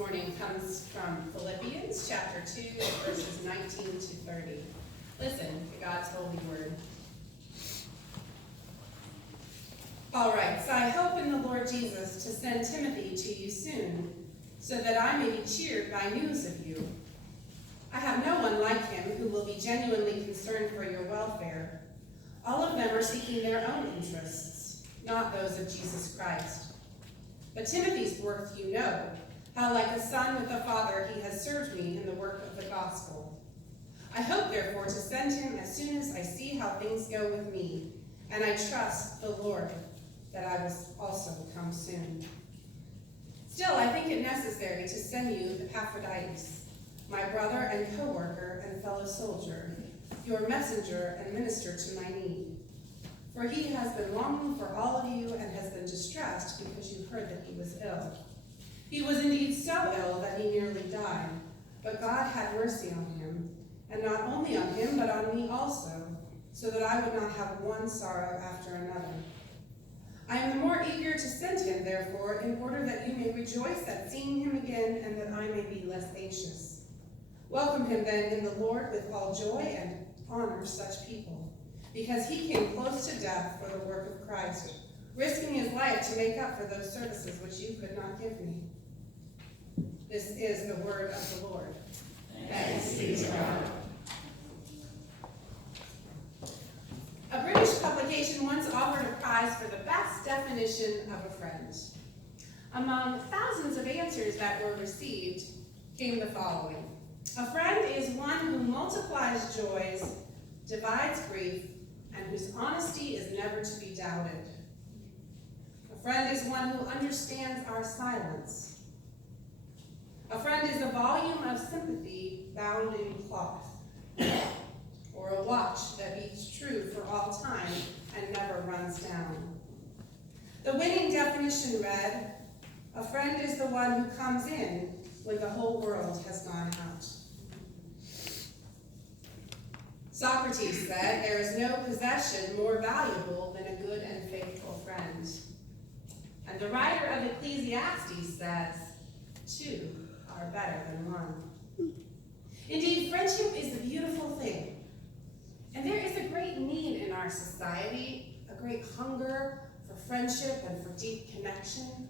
morning comes from Philippians chapter 2, verses 19 to 30. Listen to God's holy word. All right, so I hope in the Lord Jesus to send Timothy to you soon, so that I may be cheered by news of you. I have no one like him who will be genuinely concerned for your welfare. All of them are seeking their own interests, not those of Jesus Christ. But Timothy's worth you know, how like a son with a father he has served me in the work of the gospel. I hope, therefore, to send him as soon as I see how things go with me, and I trust the Lord that I will also come soon. Still, I think it necessary to send you Epaphroditus, my brother and co-worker and fellow soldier, your messenger and minister to my need. For he has been longing for all of you and has been distressed because you heard that he was ill. He was indeed so ill that he nearly died, but God had mercy on him, and not only on him, but on me also, so that I would not have one sorrow after another. I am the more eager to send him, therefore, in order that you may rejoice at seeing him again, and that I may be less anxious. Welcome him then in the Lord with all joy, and honor such people, because he came close to death for the work of Christ, risking his life to make up for those services which you could not give me. This is the word of the Lord. Thanks be to God. A British publication once offered a prize for the best definition of a friend. Among thousands of answers that were received came the following. A friend is one who multiplies joys, divides grief, and whose honesty is never to be doubted. A friend is one who understands our silence. A friend is a volume of sympathy bound in cloth, or a watch that beats true for all time and never runs down. The winning definition read, a friend is the one who comes in when the whole world has gone out. Socrates said, there is no possession more valuable than a good and faithful friend. And the writer of Ecclesiastes says, two are better than one. Indeed, friendship is a beautiful thing. And there is a great need in our society, a great hunger for friendship and for deep connection.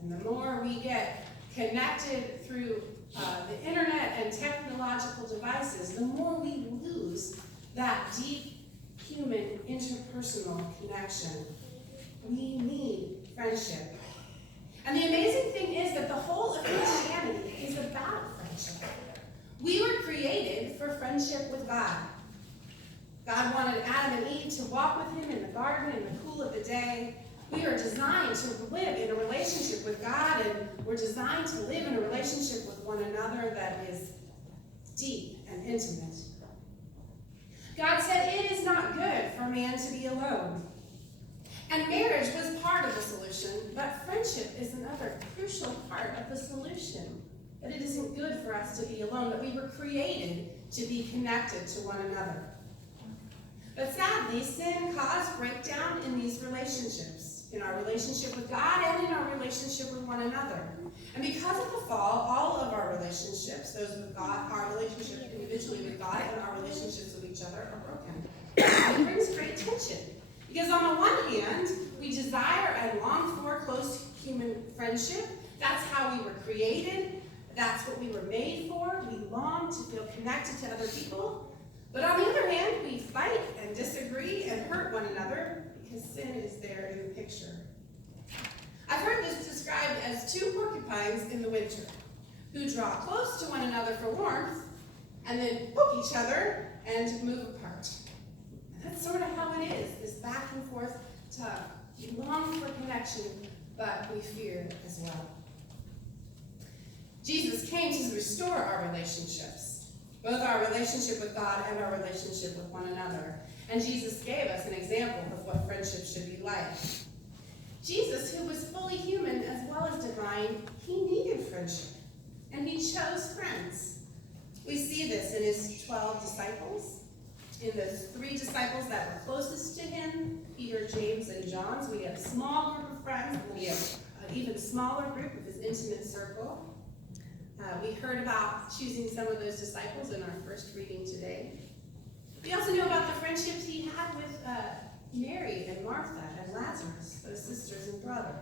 And the more we get connected through the internet and technological devices, the more we lose that deep human interpersonal connection. We need friendship. And the amazing thing is that the whole of Christianity is about friendship. We were created for friendship with God. God wanted Adam and Eve to walk with him in the garden in the cool of the day. We are designed to live in a relationship with God, and we're designed to live in a relationship with one another that is deep and intimate. God said it is not good for man to be alone. And marriage was part of the solution, but friendship is another crucial part of the solution. That it isn't good for us to be alone, that we were created to be connected to one another. But sadly, sin caused breakdown in these relationships, in our relationship with God and in our relationship with one another. And because of the fall, all of our relationships, those with God, our relationship individually with God and our relationships with each other are broken. And it brings great tension. Because on the one hand, we desire and long for close human friendship. That's how we were created. That's what we were made for. We long to feel connected to other people. But on the other hand, we fight and disagree and hurt one another because sin is there in the picture. I've heard this described as two porcupines in the winter who draw close to one another for warmth and then poke each other and move apart. And that's sort of how it is, this back and forth tug. We long for connection, but we fear as well. Jesus came to restore our relationships, both our relationship with God and our relationship with one another. And Jesus gave us an example of what friendship should be like. Jesus, who was fully human as well as divine, he needed friendship, and he chose friends. We see this in his 12 disciples, in those 3 disciples that were closest to him, Peter, James, and John. So we have a small group of friends, and we have an even smaller group of his intimate circle. We heard about choosing some of those disciples in our first reading today. We also know about the friendships he had with Mary and Martha and Lazarus, those sisters and brother,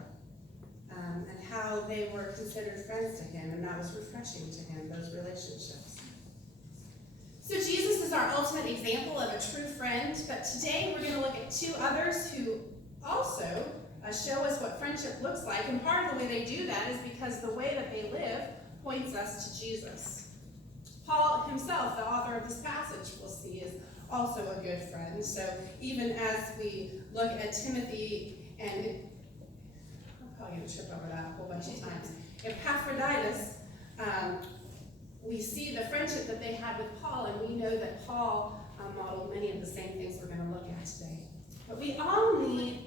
and how they were considered friends to him, and that was refreshing to him, those relationships. So Jesus is our ultimate example of a true friend, but today we're going to look at two others who also show us what friendship looks like, and part of the way they do that is because the way that they live points us to Jesus. Paul himself, the author of this passage, we'll see, is also a good friend. So even as we look at Timothy, and I'm probably going to trip over that a whole bunch of times, Epaphroditus, we see the friendship that they had with Paul, and we know that Paul modeled many of the same things we're going to look at today. But we all need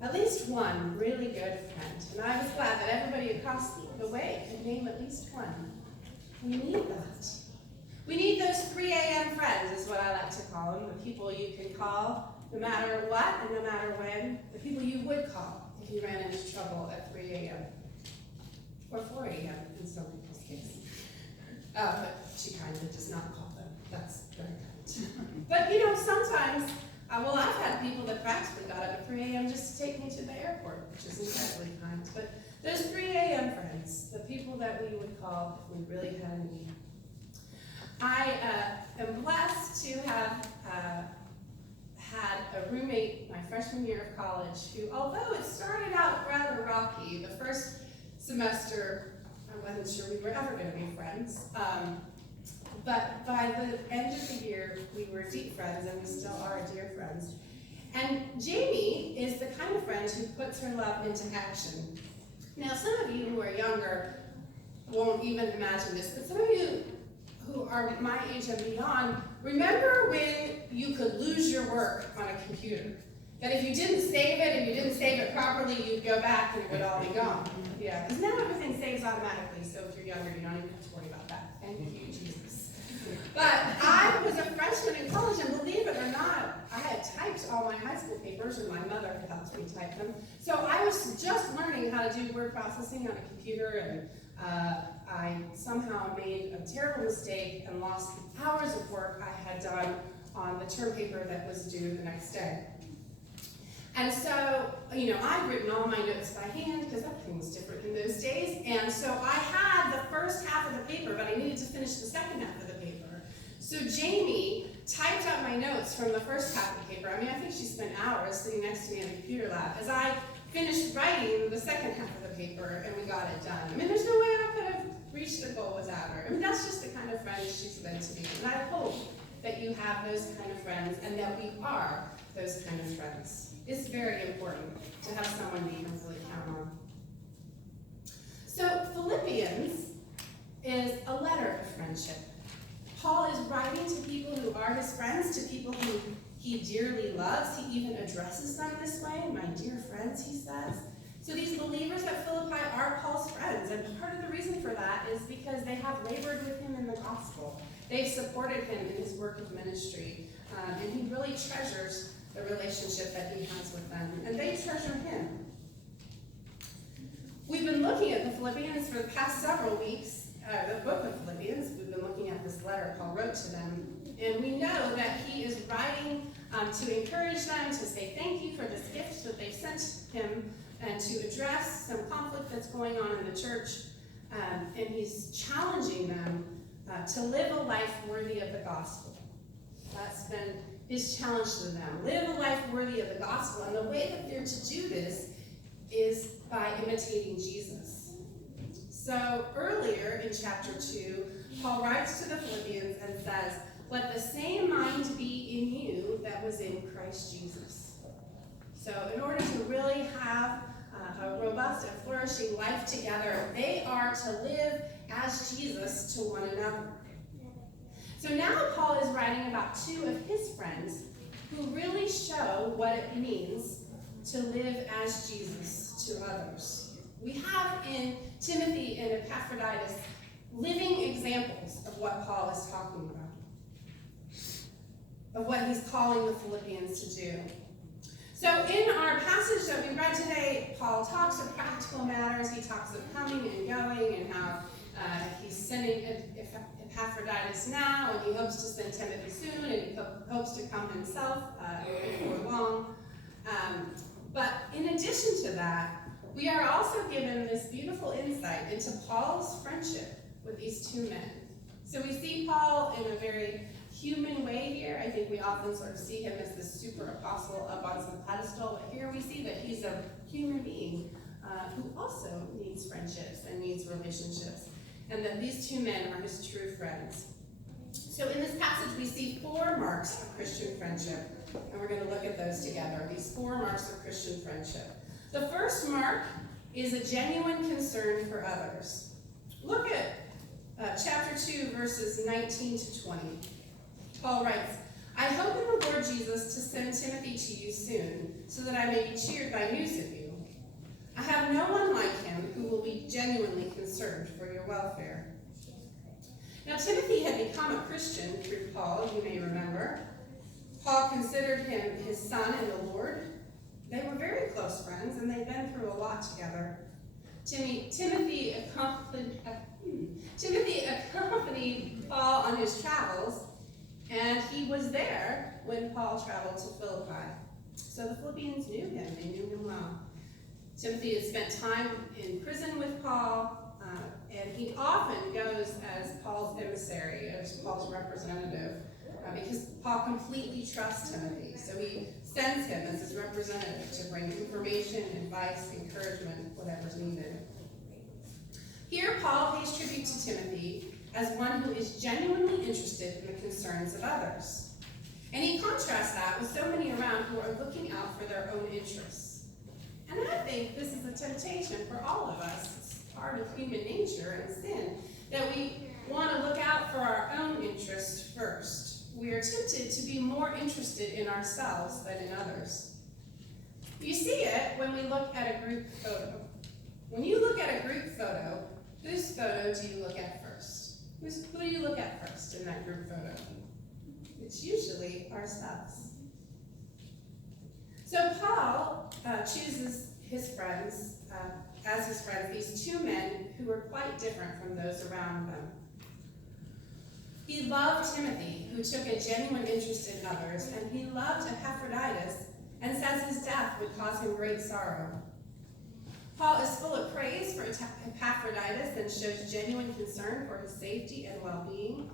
at least one really good friend. And I was glad that everybody across the way could name at least one. We need that. We need those 3 a.m. friends, is what I like to call them, the people you can call no matter what and no matter when, the people you would call if you ran into trouble at 3 a.m. or 4 a.m. in some people's case. But she kindly does not call them. That's very kind. But sometimes, I've had people that practically got up at 3 a.m. just to take me to the airport, which is incredibly kind. But those 3 a.m. friends, the people that we would call if we really had a need. I am blessed to have had a roommate my freshman year of college who, although it started out rather rocky, the first semester I wasn't sure we were ever going to be friends. But by the end of the year, we were deep friends, and we still are dear friends. And Jamie is the kind of friend who puts her love into action. Now, some of you who are younger won't even imagine this, but some of you who are my age and beyond, remember when you could lose your work on a computer? That if you didn't save it and you didn't save it properly, you'd go back and it would all be gone. Yeah, because now everything saves automatically, so if you're younger, you don't even have to worry about that. Thank you, Jesus. But I was a freshman in college, and believe it or not, I had typed all my high school papers, and my mother had helped me type them. So I was just learning how to do word processing on a computer, and I somehow made a terrible mistake and lost the hours of work I had done on the term paper that was due the next day. And so, I'd written all my notes by hand because everything was different in those days. And so I had the first half of the paper, but I needed to finish the second half of the paper. So Jamie typed out my notes from the first half of the paper. I think she spent hours sitting next to me in the computer lab as I finished writing the second half of the paper, and we got it done. There's no way I could have reached the goal without her. That's just the kind of friend she's been to me. And I hope that you have those kind of friends, and that we are those kind of friends. It's very important to have someone that you can really count on. So Philippians is a letter of friendship. Paul is writing to people who are his friends, to people who he dearly loves. He even addresses them this way, my dear friends, he says. So these believers at Philippi are Paul's friends, and part of the reason for that is because they have labored with him in the gospel. They've supported him in his work of ministry, and he really treasures the relationship that he has with them, and they treasure him. We've been looking at the Philippians for the past several weeks, the book of Philippians. We've been looking at this letter Paul wrote to them, and we know that he is writing to encourage them, to say thank you for this gift that they've sent him, and to address some conflict that's going on in the church, and he's challenging them to live a life worthy of the gospel. That's been his challenge to them. Live a life worthy of the gospel. And the way that they're to do this is by imitating Jesus. So earlier in chapter 2, Paul writes to the Philippians and says, "Let the same mind be in you that was in Christ Jesus." So in order to really have a robust and flourishing life together, they are to live as Jesus to one another. So now Paul is writing about two of his friends who really show what it means to live as Jesus to others. We have in Timothy and Epaphroditus living examples of what Paul is talking about, of what he's calling the Philippians to do. So in our passage that we read today, Paul talks of practical matters. He talks of coming and going and how he's sending Epaphroditus now, and he hopes to send Timothy soon, and he hopes to come himself before long. But in addition to that, we are also given this beautiful insight into Paul's friendship with these two men. So we see Paul in a very human way here. I think we often sort of see him as this super apostle up on some pedestal, but here we see that he's a human being who also needs friendships and needs relationships, and that these two men are his true friends. So in this passage, we see 4 marks of Christian friendship, and we're going to look at those together, these 4 marks of Christian friendship. The first mark is a genuine concern for others. Look at chapter 2, verses 19 to 20. Paul writes, "I hope in the Lord Jesus to send Timothy to you soon, so that I may be cheered by news of you. I have no one like him who will be genuinely concerned for your welfare." Now, Timothy had become a Christian through Paul, you may remember. Paul considered him his son in the Lord. They were very close friends, and they'd been through a lot together. Timothy accompanied Paul on his travels, and he was there when Paul traveled to Philippi. So the Philippians knew him. They knew him well. Timothy had spent time in prison with Paul, and he often goes as Paul's emissary, as Paul's representative, because Paul completely trusts Timothy. So he sends him as his representative to bring information, advice, encouragement, whatever's needed. Here, Paul pays tribute to Timothy as one who is genuinely interested in the concerns of others. And he contrasts that with so many around who are looking out for their own interests. And I think this is a temptation for all of us. It's part of human nature and sin, that we want to look out for our own interests first. We are tempted to be more interested in ourselves than in others. You see it when we look at a group photo. When you look at a group photo, whose photo do you look at first? Who do you look at first in that group photo? It's usually ourselves. So Paul chooses his friends, as his friends, these two men who were quite different from those around them. He loved Timothy, who took a genuine interest in others, and he loved Epaphroditus, and says his death would cause him great sorrow. Paul is full of praise for Epaphroditus and shows genuine concern for his safety and well-being.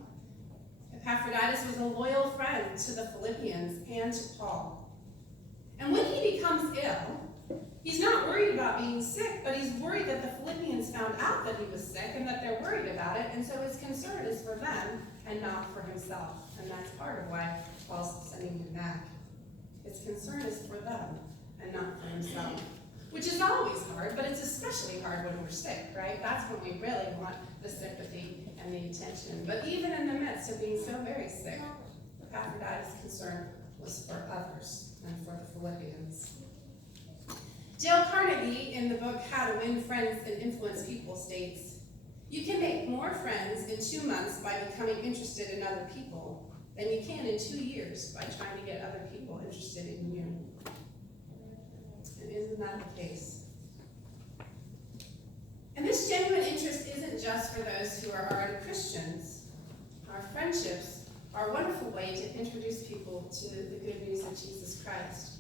Epaphroditus was a loyal friend to the Philippians and to Paul. And when he becomes ill, he's not worried about being sick, but he's worried that the Philippians found out that he was sick and that they're worried about it, and so his concern is for them and not for himself. And that's part of why Paul's sending him back. His concern is for them and not for himself, which is always hard, but it's especially hard when we're sick, right? That's when we really want the sympathy and the attention. But even in the midst of being so very sick, Epaphroditus' concern was for others and for the Philippians. Dale Carnegie, in the book How to Win Friends and Influence People, states, "You can make more friends in 2 months by becoming interested in other people than you can in 2 years by trying to get other people interested in you." And isn't that the case? And this genuine interest isn't just for those who are already Christians. Our friendships are a wonderful way to introduce people to the good news of Jesus Christ.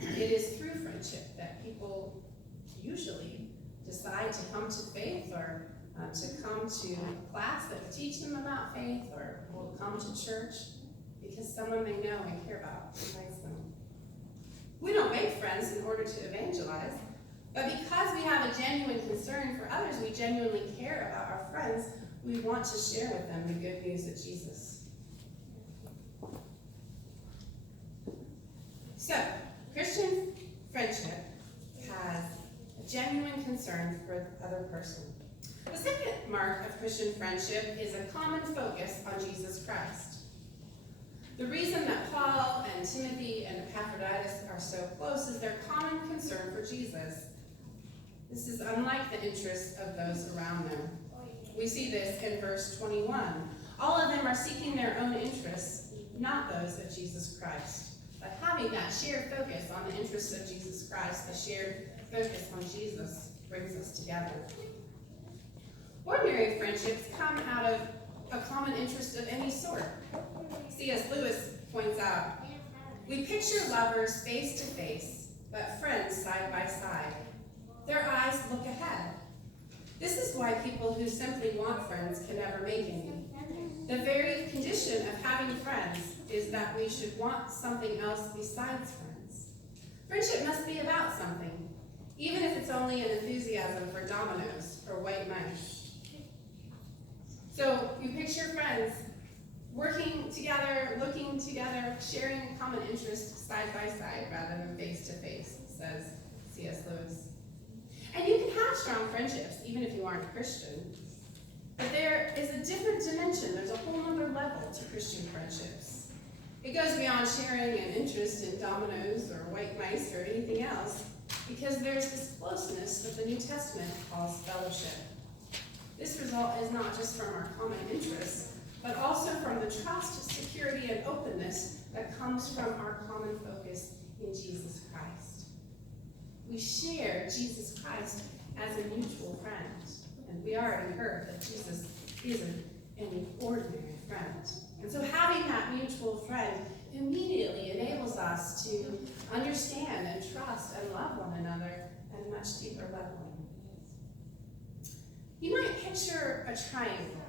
It is through friendship that people usually decide to come to faith, or to come to a class that will teach them about faith, or will come to church because someone they know and care about invites them. We don't make friends in order to evangelize, but because we have a genuine concern for others, we genuinely care about our friends, we want to share with them the good news of Jesus. So, Christian friendship has a genuine concern for the other person. The second mark of Christian friendship is a common focus on Jesus Christ. The reason that Paul and Timothy and Epaphroditus are so close is their common concern for Jesus. This is unlike the interests of those around them. We see this in verse 21. All of them are seeking their own interests, not those of Jesus Christ. But having that shared focus on the interests of Jesus Christ, the shared focus on Jesus, brings us together. Ordinarily, ordinary friendships come out of a common interest of any sort. C.S. Lewis points out, we picture lovers face to face, but friends side by side. Their eyes look ahead. This is why people who simply want friends can never make any. The very condition of having friends is that we should want something else besides friends. Friendship must be about something, even if it's only an enthusiasm for dominoes or white mice. So you picture friends working together, looking together, sharing a common interest side by side rather than face to face, says C.S. Lewis. And you can have strong friendships, even if you aren't a Christian. But there is a different dimension. There's a whole other level to Christian friendships. It goes beyond sharing an interest in dominoes or white mice or anything else, because there's this closeness that the New Testament calls fellowship. This result is not just from our common interests, but also from the trust, security, and openness that comes from our common focus in Jesus Christ. We share Jesus Christ as a mutual friend. And we already heard that Jesus isn't any ordinary friend. And so having that mutual friend immediately enables us to understand and trust and love one another at a much deeper level. You might picture a triangle.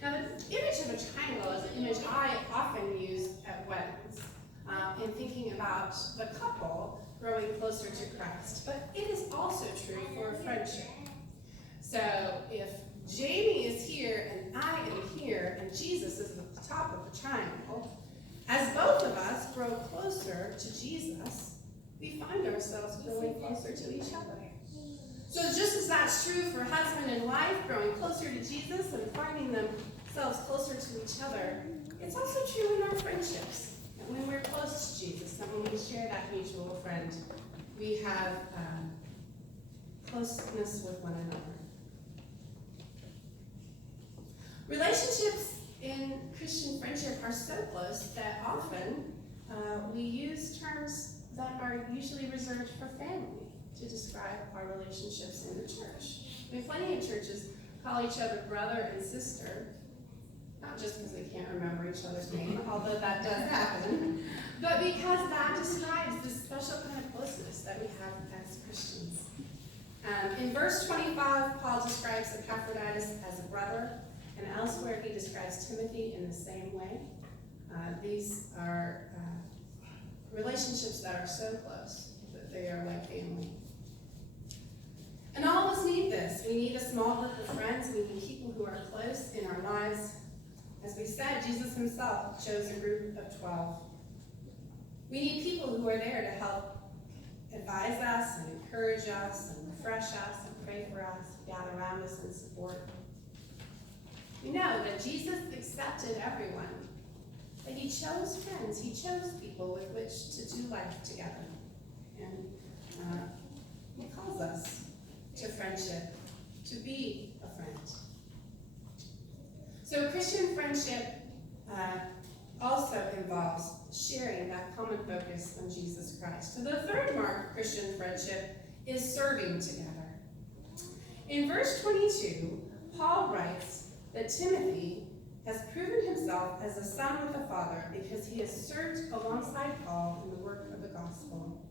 Now, the image of a triangle is an image I often use at weddings in thinking about the couple growing closer to Christ. But it is also true for friendship. So if Jamie is here and I am here and Jesus is at the top of the triangle, as both of us grow closer to Jesus, we find ourselves growing closer to each other. So just as that's true for husband and wife growing closer to Jesus and finding themselves closer to each other, it's also true in our friendships. And when we're close to Jesus and when we share that mutual friend, we have closeness with one another. Relationships in Christian friendship are so close that often we use terms that are usually reserved for family to describe our relationships in the church. I mean, plenty of churches call each other brother and sister, not just because they can't remember each other's name, although that does happen, but because that describes this special kind of closeness that we have as Christians. In verse 25, Paul describes Epaphroditus as a brother, and elsewhere he describes Timothy in the same way. These are relationships that are so close that they are like family. And all of us need this. We need a small group of friends. We need people who are close in our lives. As we said, Jesus himself chose a group of 12. We need people who are there to help advise us and encourage us and refresh us and pray for us, gather around us and support. We know that Jesus accepted everyone, that he chose friends, he chose people with which to do life together. And he calls us to friendship, to be a friend. So Christian friendship also involves sharing that common focus on Jesus Christ. So the third mark of Christian friendship is serving together. In verse 22, Paul writes that Timothy has proven himself as a son with the Father because he has served alongside Paul in the work of the gospel.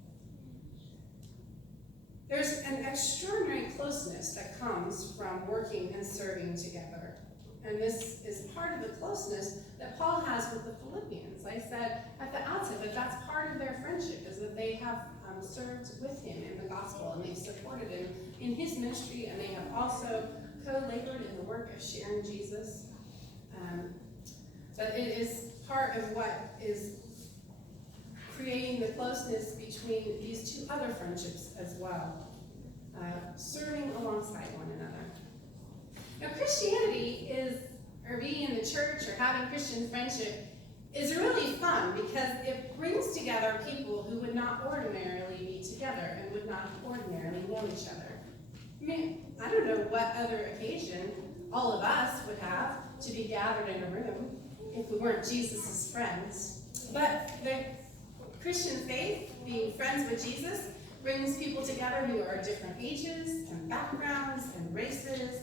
There's an extraordinary closeness that comes from working and serving together. And this is part of the closeness that Paul has with the Philippians. I said at the outset that that's part of their friendship, is that they have served with him in the gospel, and they've supported him in his ministry, and they have also co-labored in the work of sharing Jesus. But it is part of what is creating the closeness between these two other friendships as well, serving alongside one another. Now, Christianity is, or being in the church or having Christian friendship, is really fun because it brings together people who would not ordinarily be together and would not ordinarily know each other. I mean, I don't know what other occasion all of us would have to be gathered in a room if we weren't Jesus' friends. But the Christian faith, being friends with Jesus, brings people together who are different ages and backgrounds and races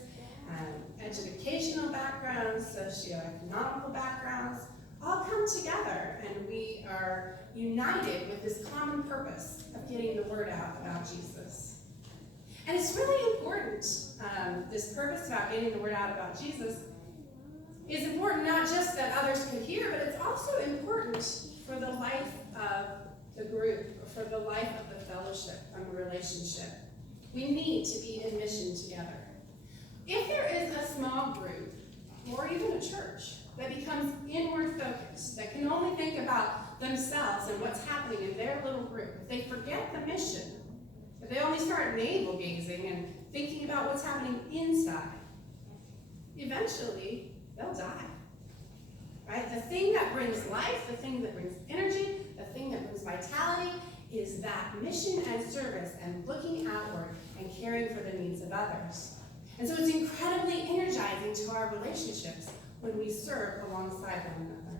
educational backgrounds, socioeconomical backgrounds, all come together, and we are united with this common purpose of getting the word out about Jesus. And it's really important, this purpose about getting the word out about Jesus is important not just that others could hear, but it's also important for the life of the group, or for the life of the fellowship and the relationship. We need to be in mission together. If there is a small group, or even a church, that becomes inward focused, that can only think about themselves and what's happening in their little group, if they forget the mission, if they only start navel gazing and thinking about what's happening inside, eventually they'll die. Right? The thing that brings life, the thing that brings energy, the thing that brings vitality is that mission and service and looking outward and caring for the needs of others. And so it's incredibly energizing to our relationships when we serve alongside one another.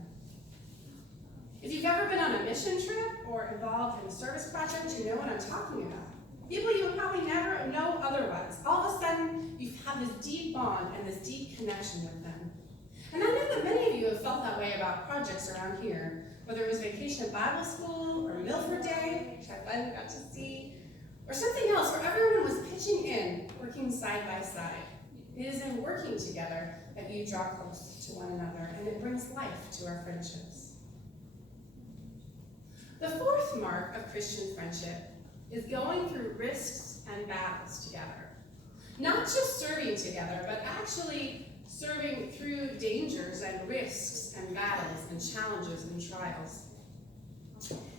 If you've ever been on a mission trip or involved in a service project, you know what I'm talking about. People you would probably never know otherwise. All of a sudden, you have this deep bond and this deep connection with them. And I know that many of you have felt that way about projects around here, whether it was Vacation Bible School or Milford Day, which I finally got to see, or something else where everyone was pitching in, working side by side. It is in working together that you draw close to one another, and it brings life to our friendships. The fourth mark of Christian friendship is going through risks and battles together. Not just serving together, but actually serving through dangers and risks and battles and challenges and trials.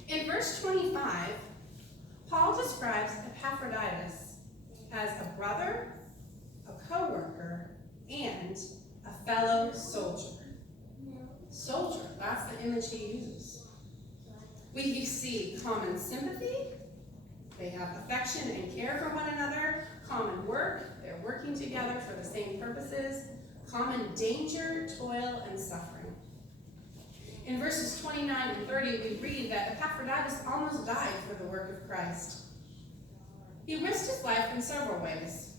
In verse 25, Paul describes Epaphroditus as a brother, a co-worker, and a fellow soldier. Soldier, that's the image he uses. We see common sympathy, they have affection and care for one another, common work, they're working together for the same purposes, common danger, toil, and suffering. In verses 29 and 30, we read that Epaphroditus almost died for the work of Christ. He risked his life in several ways.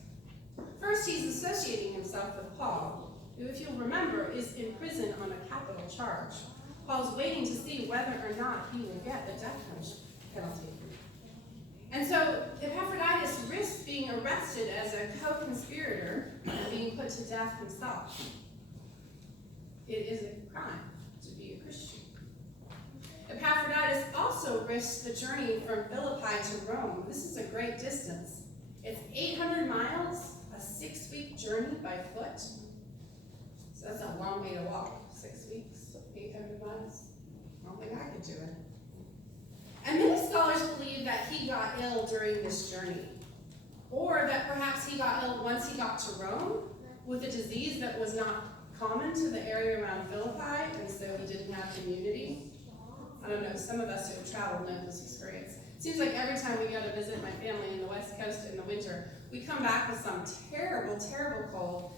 First, he's associating himself with Paul, who, if you'll remember, is in prison on a capital charge. Paul's waiting to see whether or not he will get the death penalty. And so Epaphroditus risks being arrested as a co-conspirator and being put to death himself. It is a crime to be a Christian. Epaphroditus also risks the journey from Philippi to Rome. This is a great distance. It's 800 miles, a 6-week journey by foot. So that's a long way to walk. 6 weeks, 800 miles. I don't think I could do it. And many scholars believe that he got ill during this journey, or that perhaps he got ill once he got to Rome with a disease that was not common to the area around Philippi, and so he didn't have immunity. I don't know, some of us who have traveled know this experience. It seems like every time we go to visit my family in the West Coast in the winter, we come back with some terrible, terrible cold,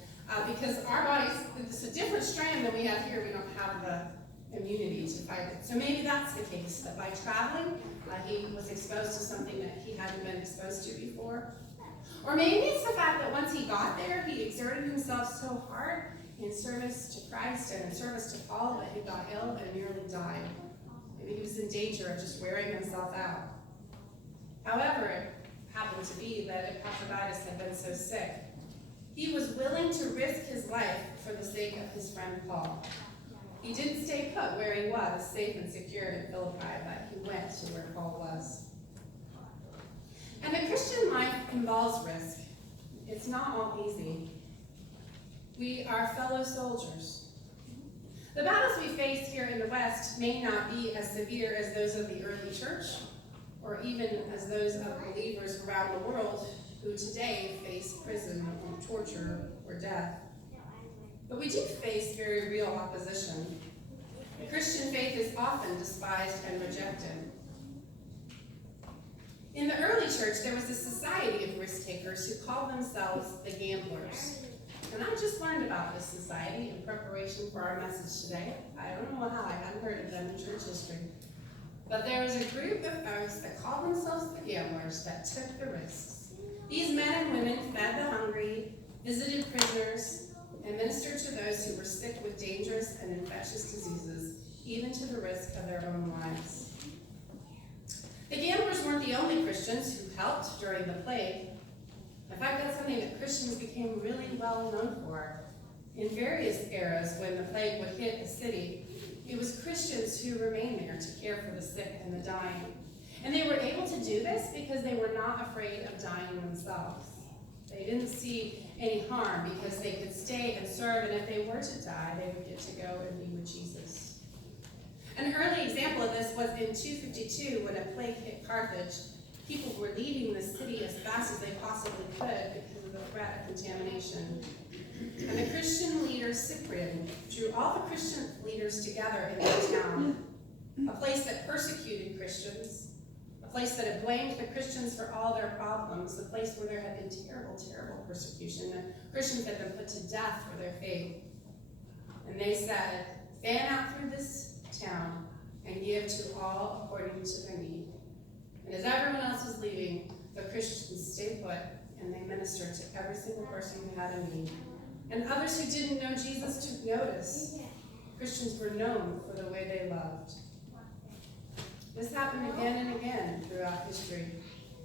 because our bodies, it's a different strain than we have here. We don't have the immunity to fight it. So maybe that's the case, that by traveling, he was exposed to something that he hadn't been exposed to before. Or maybe it's the fact that once he got there, he exerted himself so hard in service to Christ and in service to Paul that he got ill and nearly died. Maybe he was in danger of just wearing himself out. However, it happened to be that Epaphroditus had been so sick, he was willing to risk his life for the sake of his friend Paul. He didn't stay put where he was, safe and secure in Philippi, but he went to where Paul was. And the Christian life involves risk. It's not all easy. We are fellow soldiers. The battles we face here in the West may not be as severe as those of the early church, or even as those of believers around the world who today face prison or torture or death. But we do face very real opposition. The Christian faith is often despised and rejected. In the early church, there was a society of risk takers who called themselves the Gamblers. And I just learned about this society in preparation for our message today. I don't know how, I hadn't heard of them in church history. But there was a group of folks that called themselves the Gamblers that took the risks. These men and women fed the hungry, visited prisoners, and ministered to those who were sick with dangerous and infectious diseases, even to the risk of their own lives. The gamblers weren't the only Christians who helped during the plague. In fact, that's something that Christians became really well known for. In various eras, when the plague would hit a city, it was Christians who remained there to care for the sick and the dying. And they were able to do this because they were not afraid of dying themselves. They didn't see any harm because they could stay and serve, and if they were to die, they would get to go and be with Jesus. An early example of this was in 252, when a plague hit Carthage. People were leaving the city as fast as they possibly could because of the threat of contamination. And the Christian leader Cyprian drew all the Christian leaders together in that town, a place that persecuted Christians, a place that had blamed the Christians for all their problems, a place where there had been terrible, terrible persecution. The Christians had been put to death for their faith. And they said, fan out through this town and give to all according to their need. And as everyone else was leaving, the Christians stayed put and they ministered to every single person who had a need. And others who didn't know Jesus took notice. Christians were known for the way they loved. This happened again and again throughout history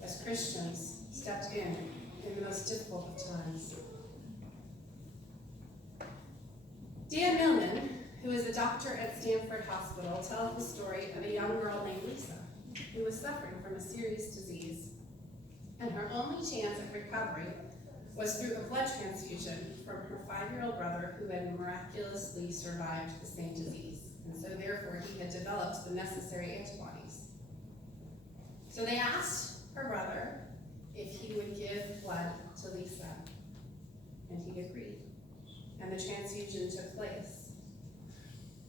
as Christians stepped in the most difficult of times. Dan Millman, who is a doctor at Stanford Hospital, tells the story of a young girl named Lisa who was suffering from a serious disease. And her only chance of recovery was through a blood transfusion from her 5-year-old brother who had miraculously survived the same disease. And so therefore he had developed the necessary antibodies. So they asked her brother if he would give blood to Lisa. And he agreed. And the transfusion took place.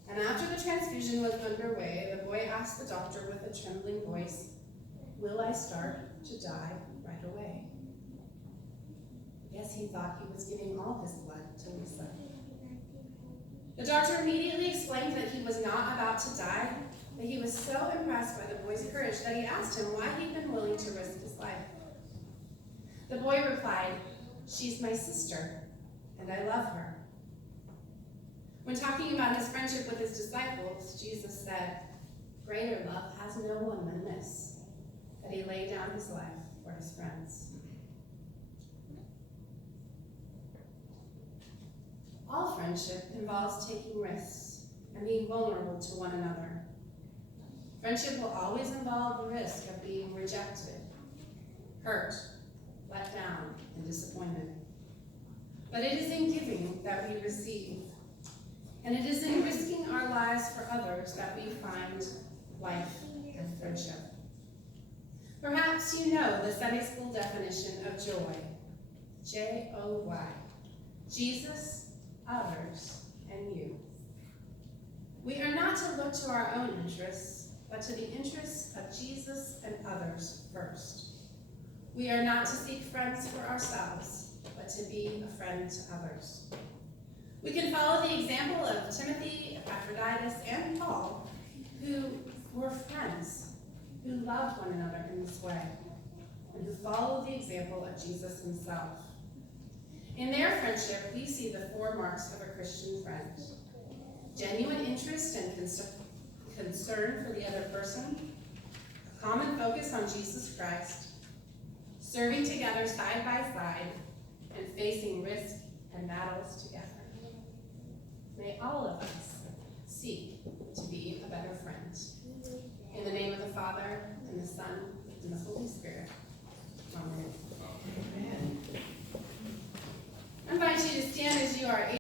And after the transfusion was underway, the boy asked the doctor with a trembling voice, "Will I start to die right away?" Yes, he thought he was giving all his blood to Lisa. The doctor immediately explained that he was not about to die, but he was so impressed by the boy's courage that he asked him why he'd been willing to risk his life. The boy replied, "She's my sister, and I love her." When talking about his friendship with his disciples, Jesus said, "Greater love has no one than this, that he laid down his life for his friends." All friendship involves taking risks and being vulnerable to one another. Friendship will always involve the risk of being rejected, hurt, let down, and disappointed. But it is in giving that we receive. And it is in risking our lives for others that we find life and friendship. Perhaps you know the Sunday school definition of joy. J-O-Y. Jesus, others, and you. We are not to look to our own interests, but to the interests of Jesus and others first. We are not to seek friends for ourselves, but to be a friend to others. We can follow the example of Timothy, Epaphroditus, and Paul, who were friends, who loved one another in this way, and who followed the example of Jesus himself. In their friendship, we see the 4 marks of a Christian friend: genuine interest and concern for the other person, a common focus on Jesus Christ, serving together side by side, and facing risk and battles together. May all of us seek to be a better friend. In the name of the Father, and the Son, and the Holy Spirit. Amen. I invite you to stand as you are able.